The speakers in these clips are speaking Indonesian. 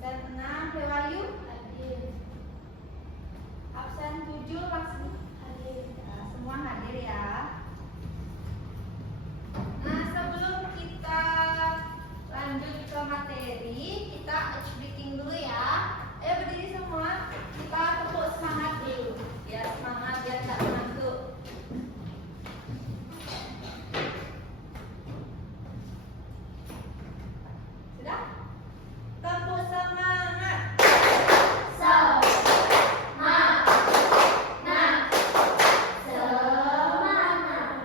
Absen 6 Dewayu hadir. Absen 7 Laksmi hadir. Nah, semua hadir ya. Nah, sebelum kita lanjut ke materi, kita ice breaking dulu ya. Ayo berdiri semua, kita tepuk semangat dulu. Biar semangat, biar gak ngantuk. Sudah? Tepuk semangat.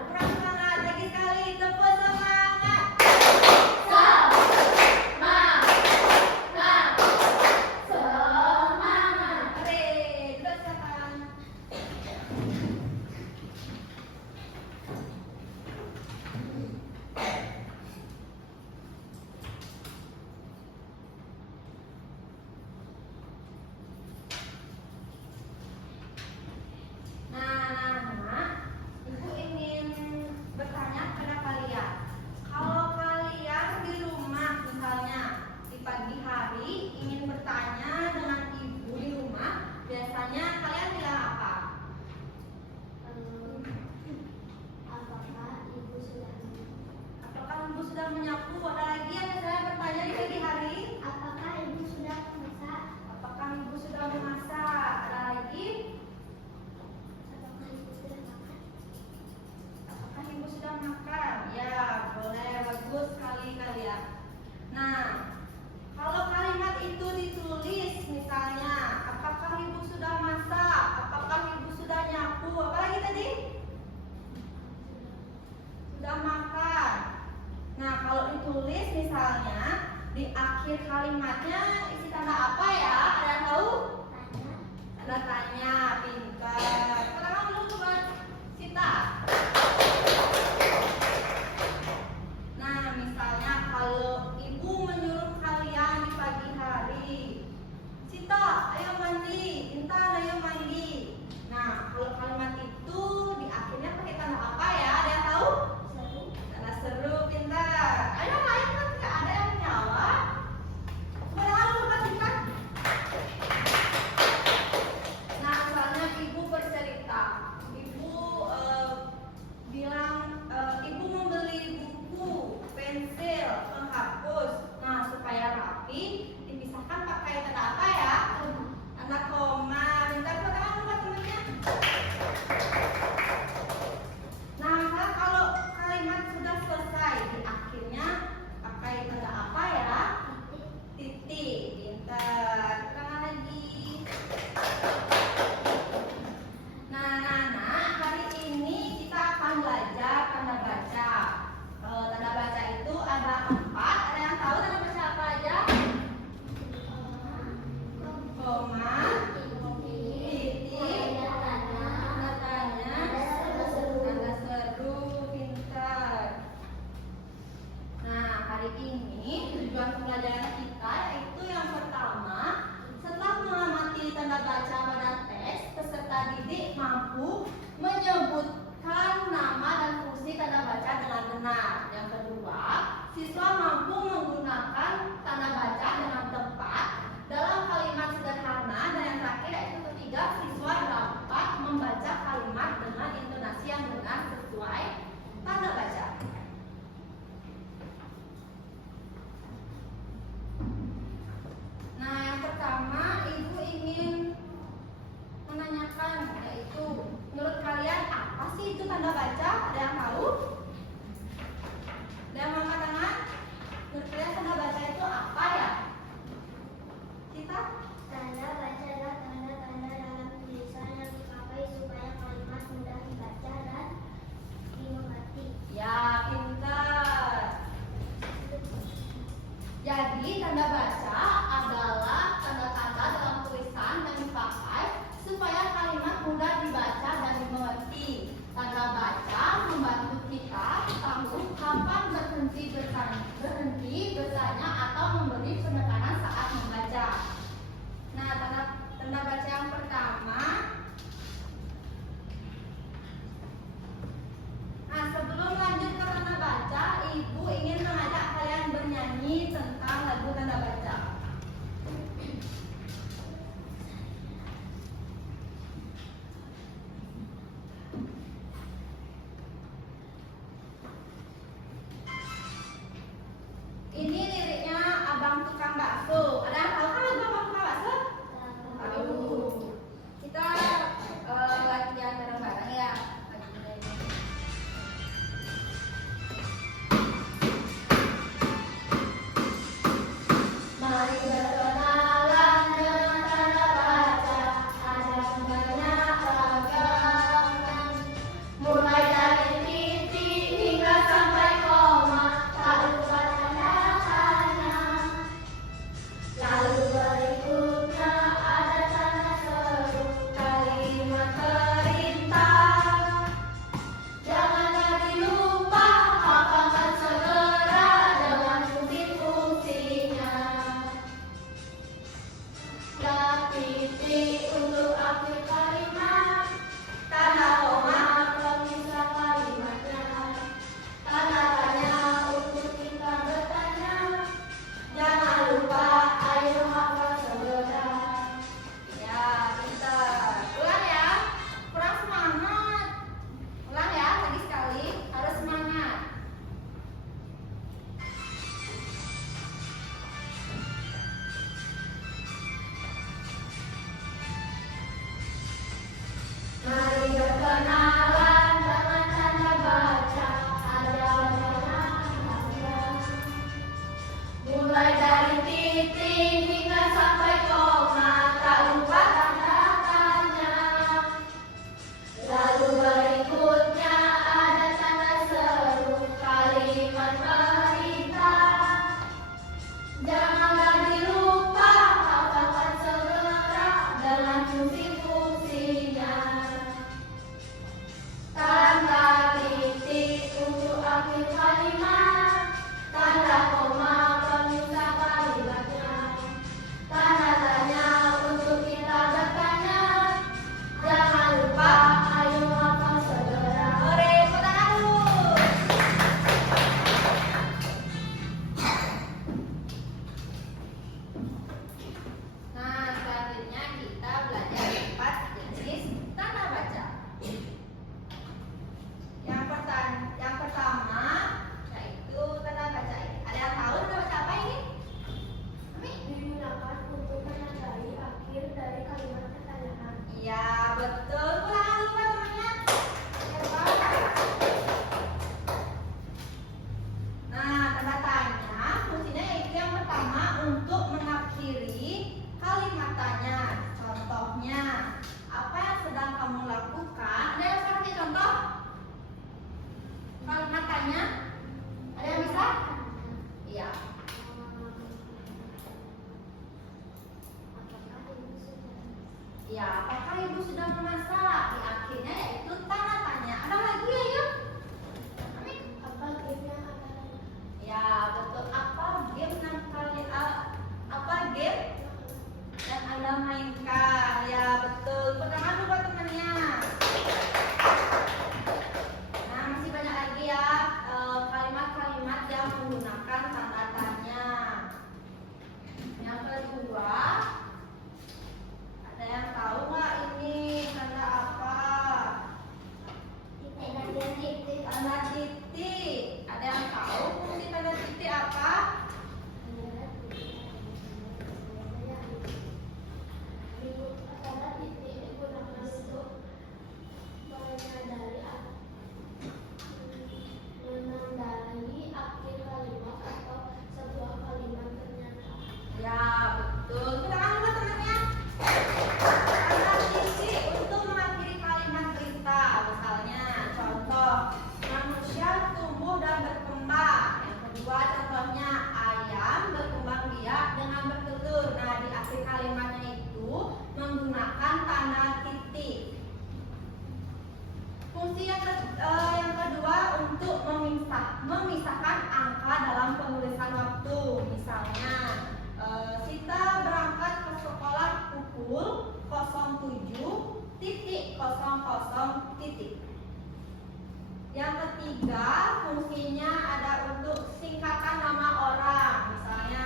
Kurang semangat lagi sekali. Tepuk semangat. Oke, teruskan. Nah, Ibu ingin bertanya kepada kalian. Kalau kalian di rumah misalnya di pagi hari ingin bertanya dengan ibu di rumah, biasanya kalian bilang apa? Apakah ibu sudah menyapu? Ada lagi yang saya bertanya di pagi hari? Apakah ibu sudah memasak? Ada lagi? Apakah ibu sudah makan? Ya, boleh, bagus sekali kalian. Nah, kalau kalimat itu ditulis misalnya, apakah ibu sudah masak? Apakah ibu sudah nyapu? Apa lagi tadi? Sudah makan. Nah, kalau ditulis misalnya di akhir kalimatnya isi tanda apa ya? Ada yang tahu? Tanda tanya, pintar. Sekarang dulu coba Sita. Nah, misalnya kalau ibu menyuruh kalian di pagi hari, Sita, ayo mandi, Intan, ayo mandi. Nah, kalau kalimat itu di akhirnya pakai tanda apa ya? Ada yang tahu? Tanda seru, pintar. Ayo lain kan nggak ada yang menjawab. Padahal coba Sita. Nah, misalnya ibu bercerita, ibu bilang ibu membeli buku, pensil, penghapus. Nah, supaya rapi, dipisahkan pakai tanda apa ya? Tanda koma. Bentar, tangan buat temennya. Nah, kalau kalimat sudah selesai, di akhirnya pakai tanda apa ya? Titik. Pintar. Tangan lagi. Nah, hari ini kita akan belajar tanda baca. Tanda baca itu ada 4. Ada yang tahu tanda baca apa aja? Koma, titik, tanda tanya, tanda seru, pintar. Nah, hari ini tujuan pembelajaran kita yaitu yang pertama, setelah mengamati tanda baca pada teks, peserta didik mampu menyebutkan nama dan fungsi tanda baca dengan benar. Yang kedua, siswa mampu menggunakan tanda baca dengan tepat dalam kalimat sederhana. Dan yang terakhir yaitu ketiga, siswa dapat membaca kalimat dengan intonasi yang benar sesuai tanda baca. Nah, yang pertama ibu ingin menanyakan, yaitu menurut kalian apa sih itu tanda baca? Ada yang tahu? Ada yang mau angkat tangan? Menurut kalian tanda baca itu apa ya? Kita? Tanda baca adalah tanda-tanda dalam tulisan yang dipakai supaya kalimat mudah dibaca dan dimengerti. Ya, pintar. Jadi tanda baca adalah tanda-tanda dalam tulisan yang dipakai supaya kalimat mudah dibaca dan dimengerti. Tanda baca membantu kita tahu kapan berhenti bertanya atau memberi penekanan saat membaca. Nah, tanda baca yang pertama. Nah, sebelum lanjut ke tanda baca, Ibu ingin mengajak kalian bernyanyi tentang lagu tanda baca. Ya, apakah ibu sudah memasak? Di akhirnya yaitu tanda tanya. Ada lagi ya, yuk? Amin. Apa gamenya? Ya, betul. Apa game yang kalian apa game yang Anda mainkan? Ya, betul. Pertama dulu buat temannya. Nah, masih banyak lagi ya kalimat-kalimat yang menggunakan tanda tanya. Yang kedua, ada yang tahu nggak ini tanda apa? Tanda titik. Ada yang tahu fungsi tanda titik apa? Menandai akhir kalimat atau sebuah kalimat pernyataan. Ya, betul. Kita kan buat temannya. Tanda titik untuk mengakhiri kalimat berita. Misalnya, contoh, manusia tumbuh dan berkembang. Yang kedua, contohnya, ayam berkembang biak dengan bertelur. Nah, di akhir kalimatnya itu menggunakan tanda titik. Fungsi yang kedua untuk memisahkan angka dalam penulisan waktu. Misalnya, Sita berangkat ke sekolah pukul 07.00. Yang ketiga, fungsinya ada untuk singkatan nama orang. Misalnya,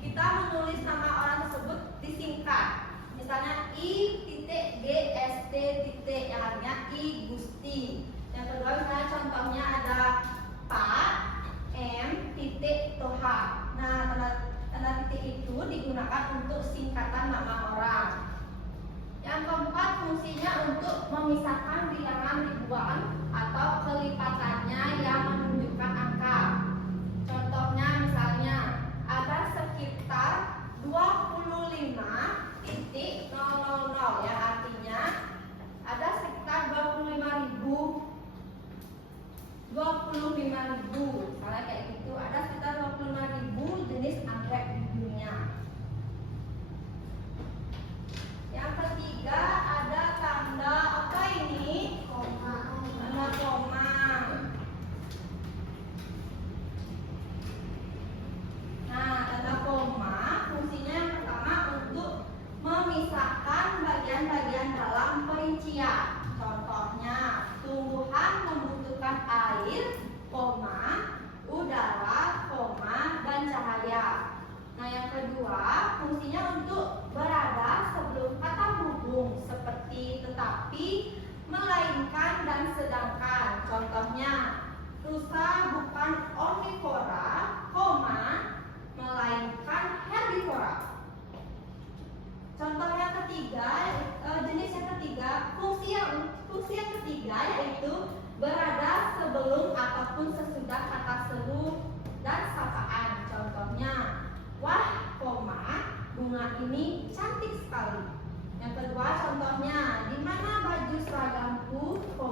kita menulis nama orang tersebut disingkat. Misalnya I.GST. Yang artinya I Gusti. Yang kedua, misalnya contohnya ada Pak M. Toha. Nah, tanda titik itu digunakan untuk singkatan nama orang. Yang keempat, fungsinya untuk memisahkan bilangan ribuan atau kelipatannya yang menunjukkan angka. Contohnya misalnya ada sekitar 25.000 yang artinya ada sekitar 25.000 misalnya kayak gitu. Ada sekitar 25.000 jenis anggrek di dunia. Yang ketiga ada tanda apa ini? Koma. Tanda koma. Nah, tanda koma fungsinya yang pertama untuk memisahkan bagian-bagian dalam perincian. Contohnya, tumbuhan membutuhkan air, udara, dan cahaya. Nah, yang kedua, fungsinya untuk berada sebelum kata hubung seperti tetapi, melainkan, dan sedangkan. Contohnya, rusa bukan omnivora, melainkan herbivora. Contoh yang ketiga, jenis yang ketiga, fungsi yang ketiga yaitu berada sebelum ataupun sesudah kata seru dan sapaan. Contohnya, wah, bunga ini cantik sekali. Yang kedua, contohnya, di mana baju seragamku, Bu.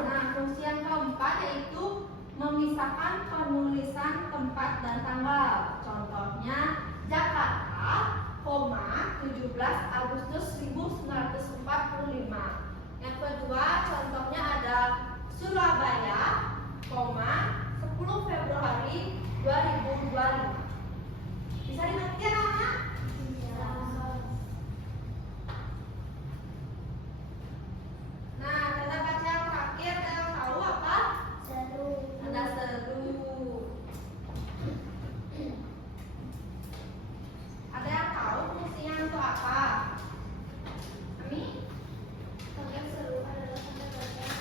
Nah, fungsi yang keempat yaitu memisahkan penulisan tempat dan tanggal. Contohnya, Jakarta, 17 Agustus 1945. Yang kedua, contohnya ada Surabaya, 10 Februari 2025. Bisa dimengerti anak-anak? Nah, tanda baca yang terakhir yang tahu apa? Seru. Tanda seru. Ada yang tahu fungsinya untuk apa? Ami? Tanda seru adalah tanda baca yang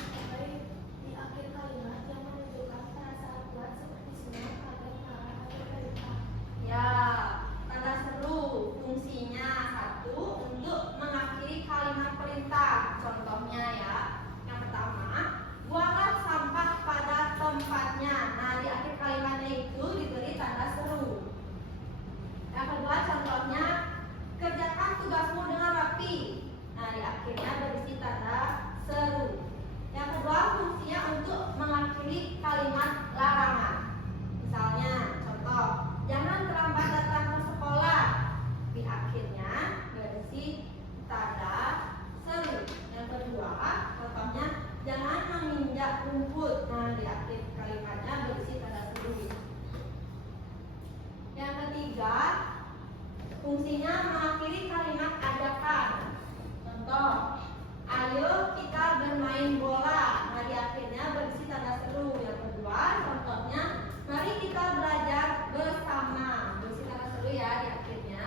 rumput. Nah, di akhir kalimatnya berisi tanda seru. Yang ketiga, fungsinya mengakhiri kalimat ajakan. Contoh, ayo kita bermain bola. Nah, di akhirnya berisi tanda seru. Yang kedua, contohnya, mari kita belajar bersama. Berisi tanda seru ya di akhirnya.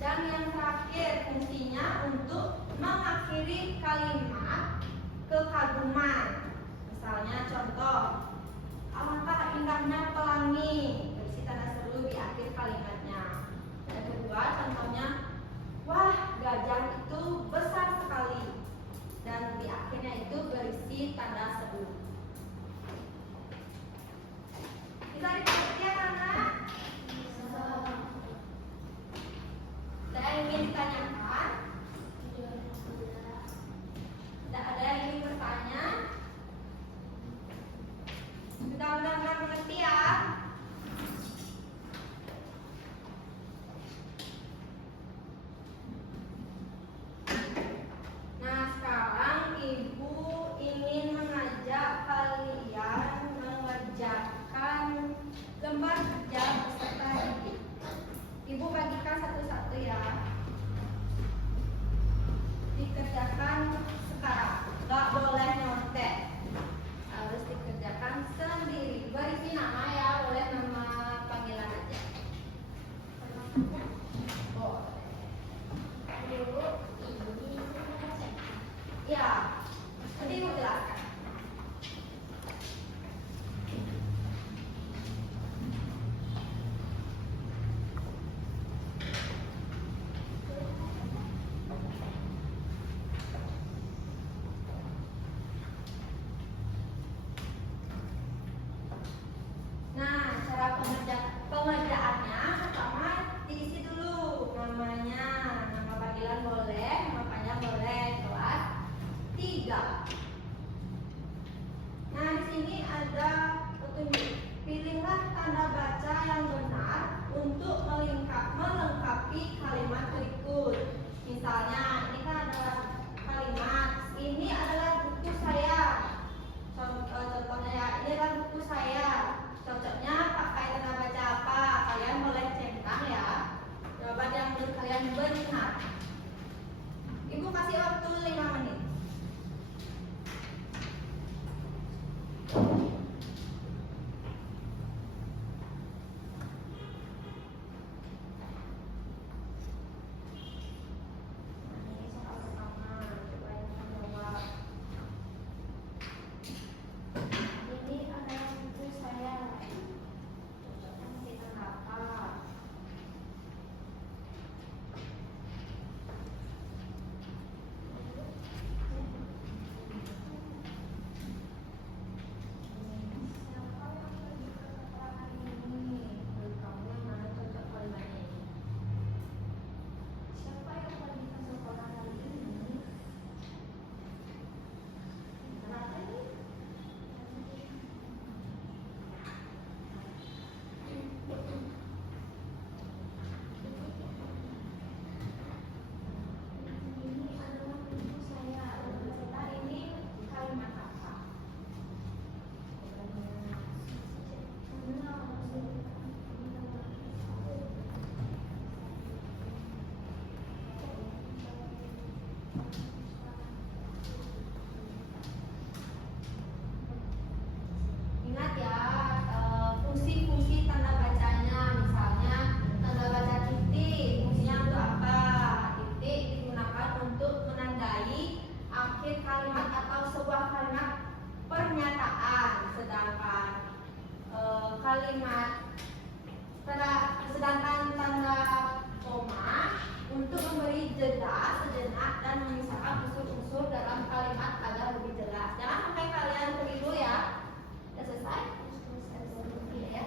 Dan yang terakhir, fungsinya untuk mengakhiri kalimat kekaguman. Misalnya contoh, alangkah indahnya pelangi. Berisi tanda seru di akhir kalimatnya. Yang kedua, contohnya, wah, gajah itu besar sekali. Dan di akhirnya itu berisi tanda seru. Kita repeat ya, anak. Ada yang ingin ditanyakan? Tidak ada yang ingin bertanya? Sudah benar-benar mengerti ya? Nah, sekarang Ibu ingin mengajak kalian mengerjakan lembar kerja beserta didik. Ibu bagikan satu-satu ya. Dikerjakan sekarang, nggak boleh nyontek, harus dikerjakan sendiri. Berisi nama ya, boleh nama panggilan aja. Boleh. Dulu ini membaca. Ya, nanti Ibu jelaskan. Nah, cara pengerjaannya pertama diisi dulu namanya, nama panggilan boleh, nama panjang boleh, kelas 3. Nah, di sini ada petunjuk. Pilihlah tanda baca yang benar untuk melengkapi kalimat berikut. Misalnya, ini kan adalah kalimat, ini adalah buku saya. Contohnya ya, ini adalah buku saya. Cocoknya pakai tanda baca apa? Kalian boleh centang ya. Jawaban yang menurut kalian benar. Ibu kasih waktu 5 menit. Ini soal pertama, coba yang menjawab. Ini adalah buku saya. Cocoknya pakai tanda apa? Siapa yang lebih keterangan ini? Menurut kamu yang mana cocok kalimatnya ini? Siapa yang lebih keterangan kali ini? Kenapa ini? Ini adalah buku saya. Nah, ini kalimat apa? Ingat ya, fungsi-fungsi tanda bacanya. Misalnya tanda baca titik, fungsinya untuk apa? Titik digunakan untuk menandai akhir kalimat atau sebuah kalimat pernyataan. Sedangkan tanda koma untuk memberi jeda sejenak dan memisahkan unsur-unsur dalam kalimat agar lebih jelas. Jangan sampai kalian keliru ya. Sudah selesai? Iya ya.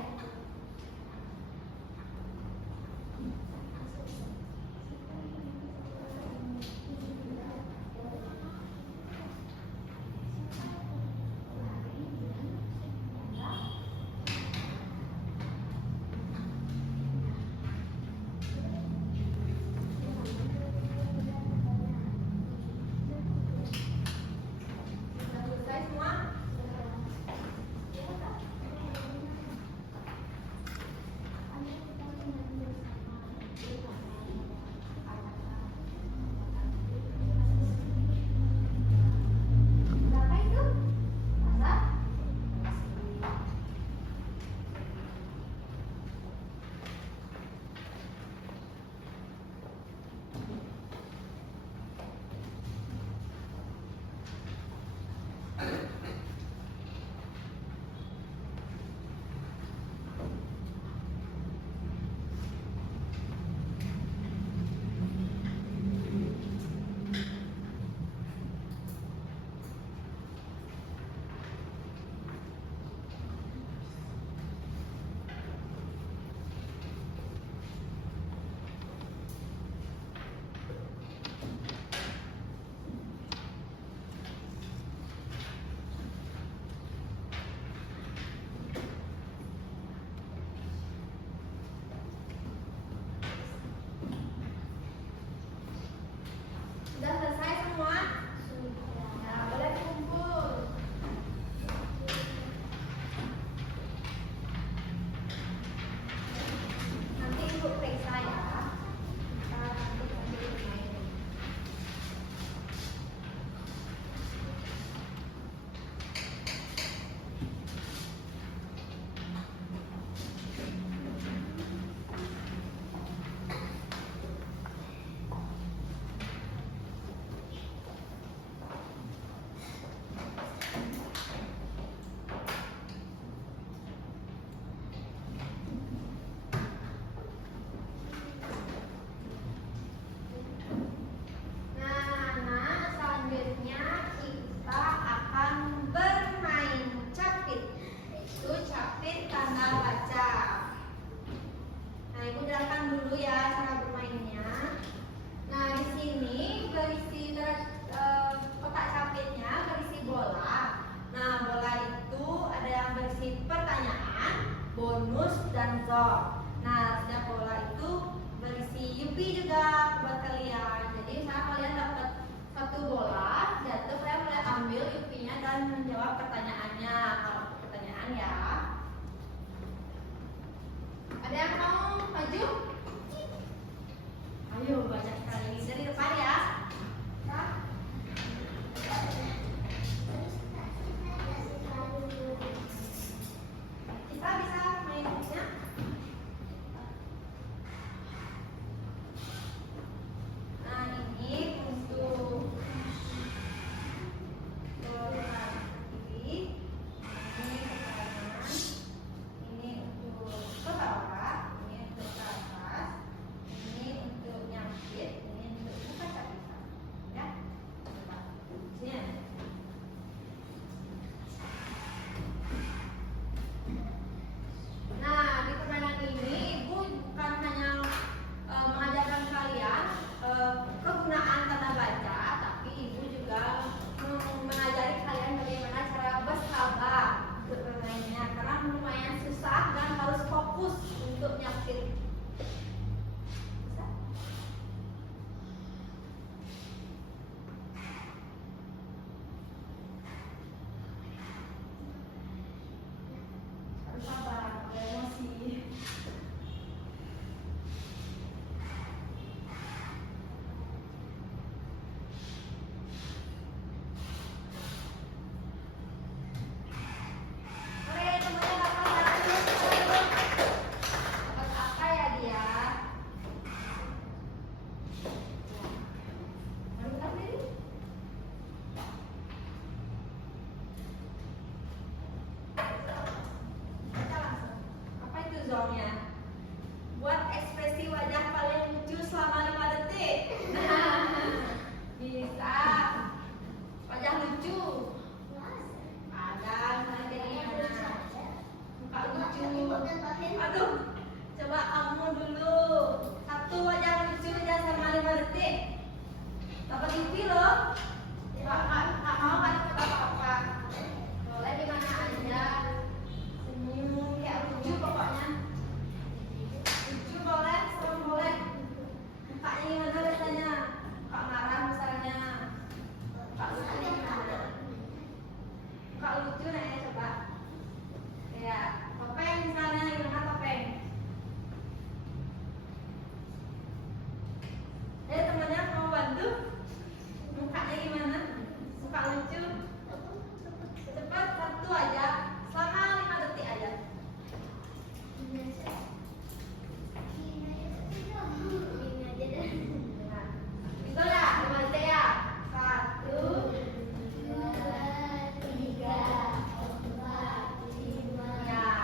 dan zone. Nah, setiap bola itu berisi Yupi juga buat kalian. Jadi misalnya kalian dapat satu bola, jatuh kalian boleh ambil Yupinya dan menjawab pertanyaannya. Kalau pertanyaan ya. Ada yang mau maju? Ayo baca sekali ini dari depan ya. Nah. Kita bisa mainnya. Nah, ini untuk bola kiri, ini ke kanan, ini untuk ke bawah, ini untuk ke atas, ini untuk nyangkit, ini untuk buka capitan. Ya, coba. Sini. Nah, di permainan ini Ibu bukan hanya mengajarkan kalian kegunaan tanda baca, tapi Ibu juga mengajari kalian bagaimana cara bersabar bermainnya, karena lumayan susah dan harus fokus untuk nyakin. Bisa? Harus sabar, ada emosi. Oke, temannya dapat satu. Dapat apa ya dia? Baru kan ini? Baca langsung. Apa itu zonnya? Buat ekspresi wajah paling lucu selama 5 detik. Bisa. Wajah lucu. Ada, misalnya kayak gimana? Muka lucu. Aduh, coba kamu dulu. Satu wajah lucu aja sama 5 detik. Dapat TV loh. Nggak mau kan coba apa? Boleh di mana aja. Senyum kayak lucu pokoknya. Lucu boleh, serem boleh. Mukanya gimana rasanya? Muka marah misalnya. Muka lucu gimana? Muka lucu nih coba. Ya, topeng misalnya gimana topeng? Temannya mau bantu? Mukanya gimana? Muka lucu? Cepat satu aja, selama 5 detik aja. Nah, itu ya, 5 detik ya. 1, 2, 3, 4, 5. Ya,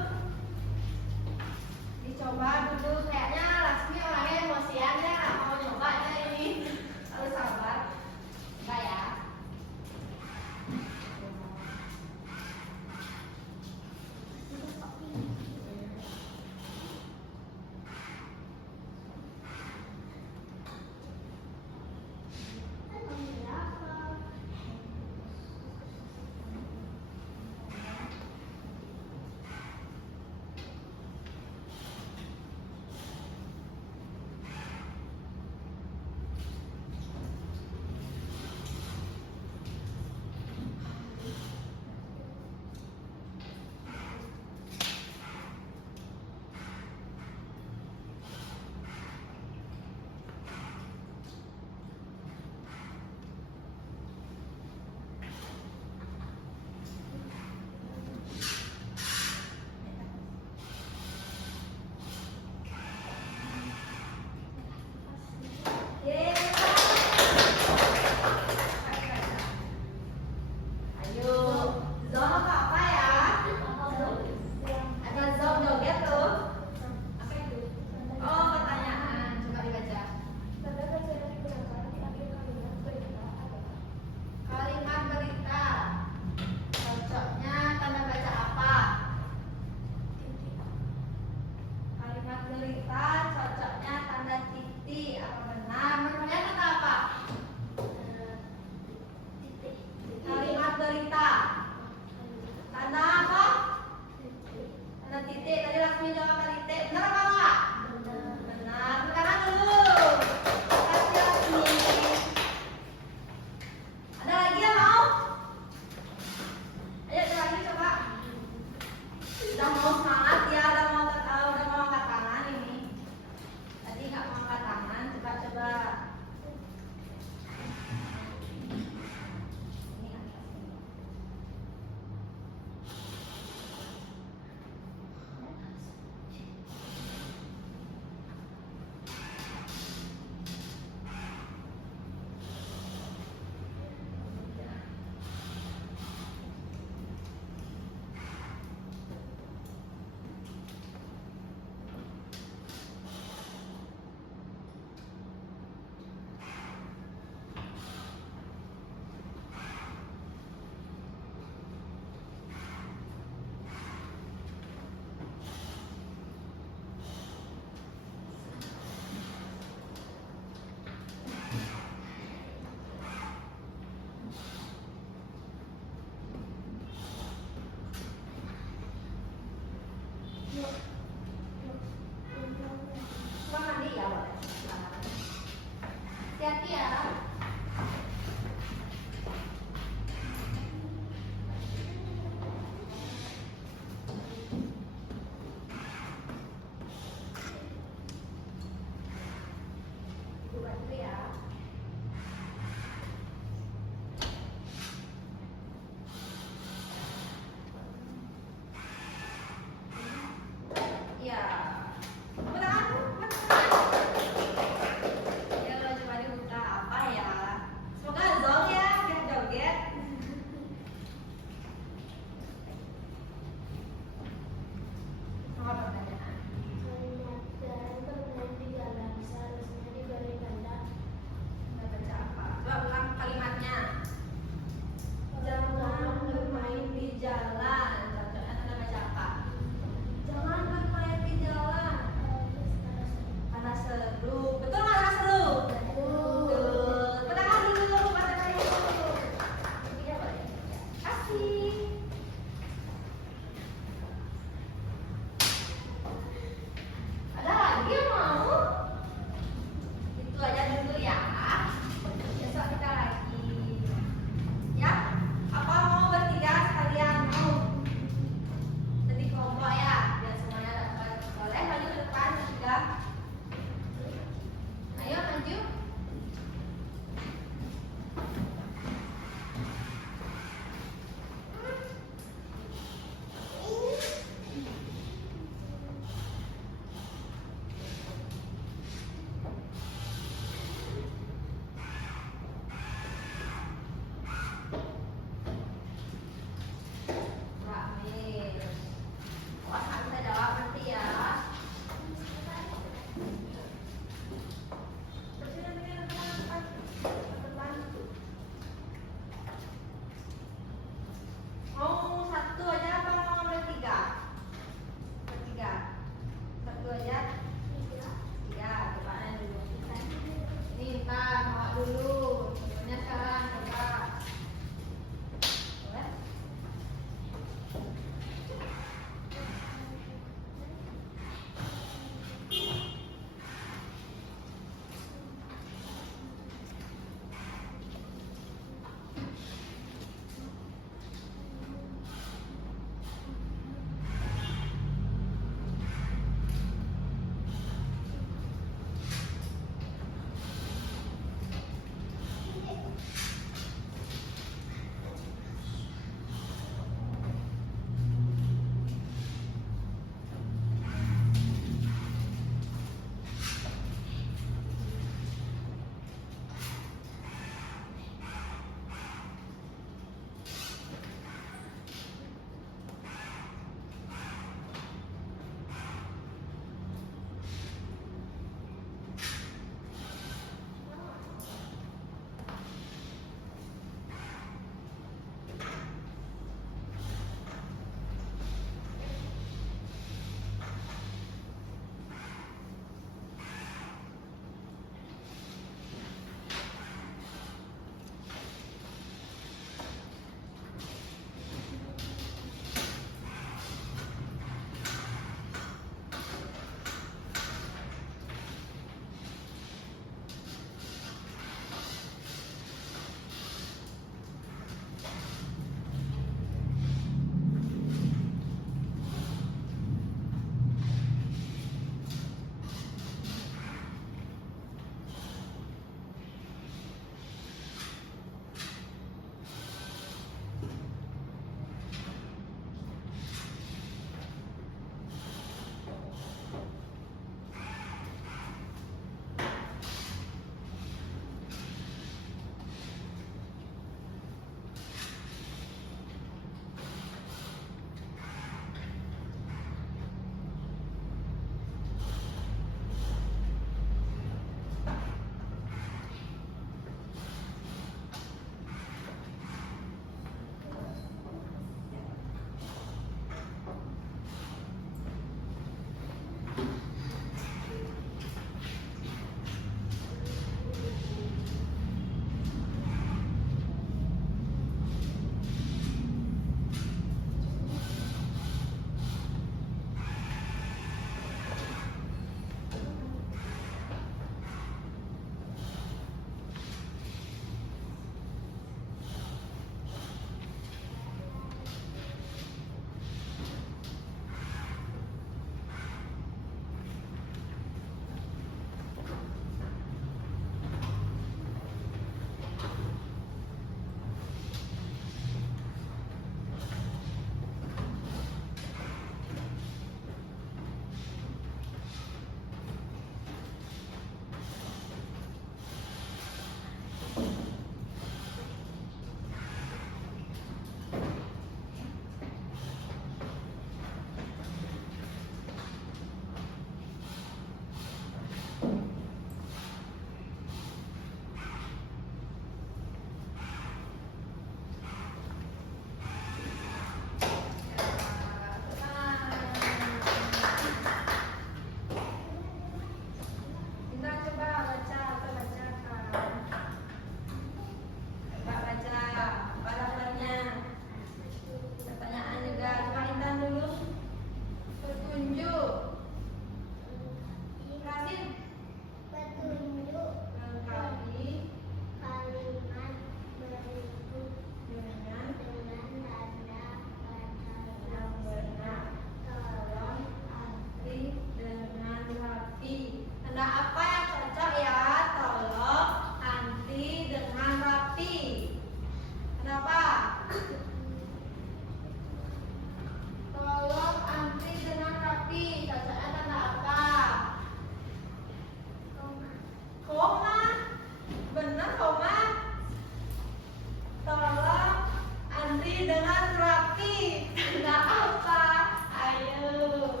dengan rapi. Tanda apa? Ayo.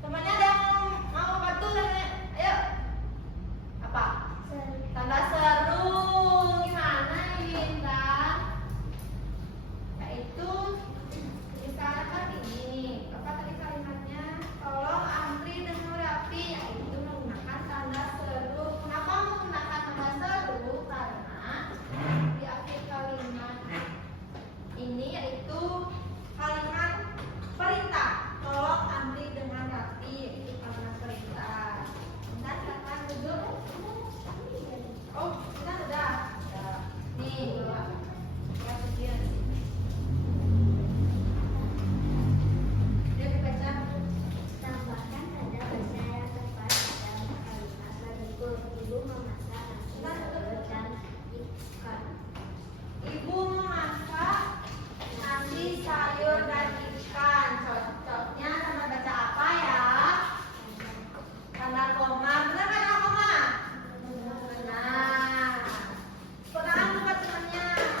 Temannya ada yang mau bantu? Ayo. Apa? Tanda seru. Gimana Linda? Yaitu misalkan ini. Apa tadi kalimatnya? Tolong antri dengan rapi. Yaitu menggunakan tanda seru. Kenapa menggunakan tanda seru? Karena di akhir kalimat ini yaitu kalimat perintah. Tolong antri dengan rapi. Yaitu kalimat perintah. Bentar, silakan duduk. Oh, kita sudah. Nih, bawa. Ya, begini. Dia dibaca. Tambahkan tanda baca yang tepat dalam kalimat berikut. Ibu memasak nasi sayur dan ikan. Ibu memasak nasi sayur dan ikan. Cocoknya sama baca apa ya? Tanda koma. Benar kan tanda koma? Benar. Pertanyaan buat temannya.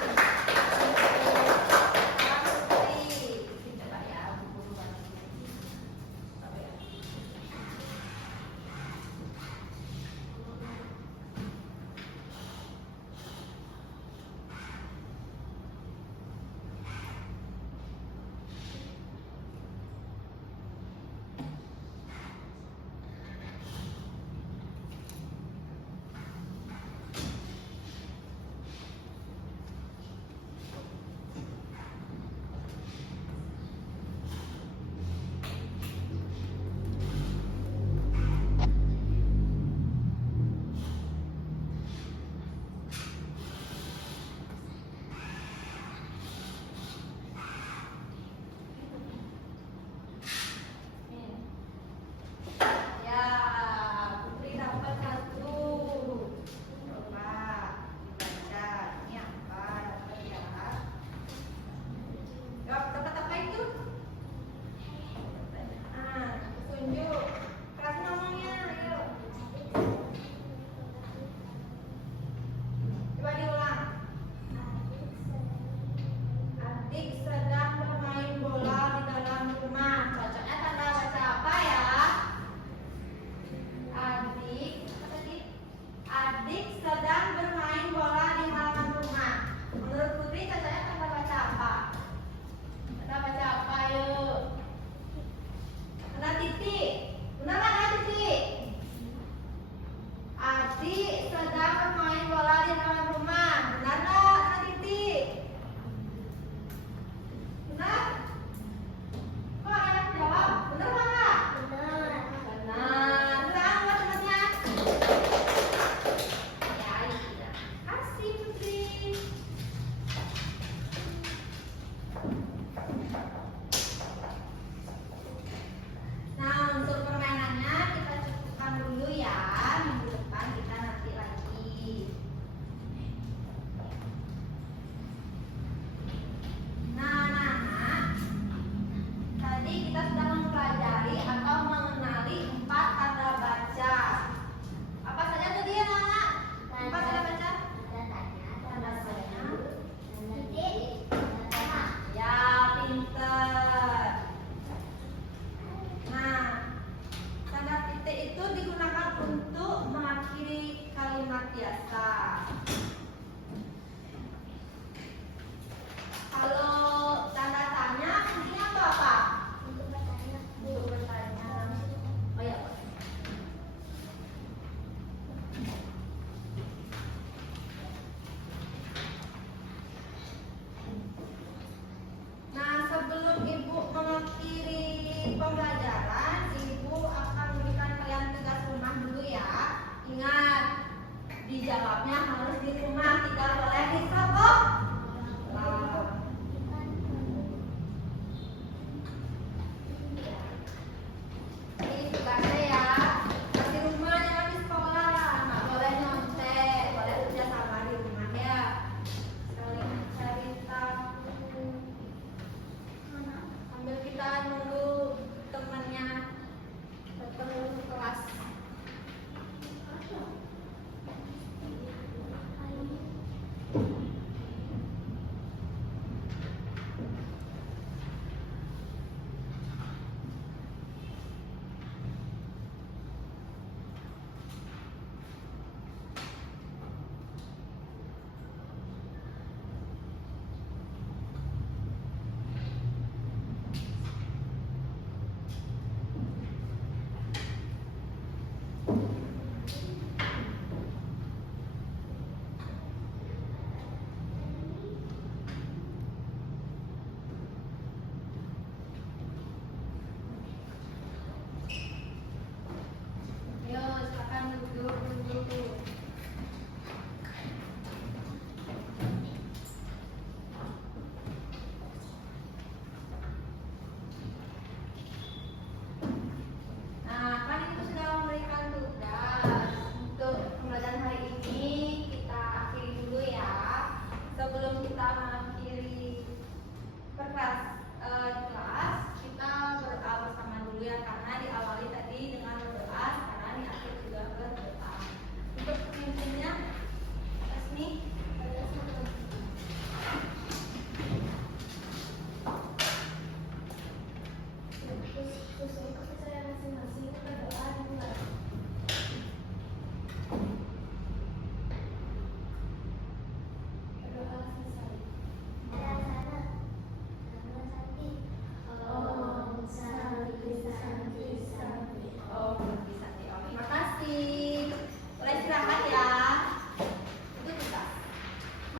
kasih.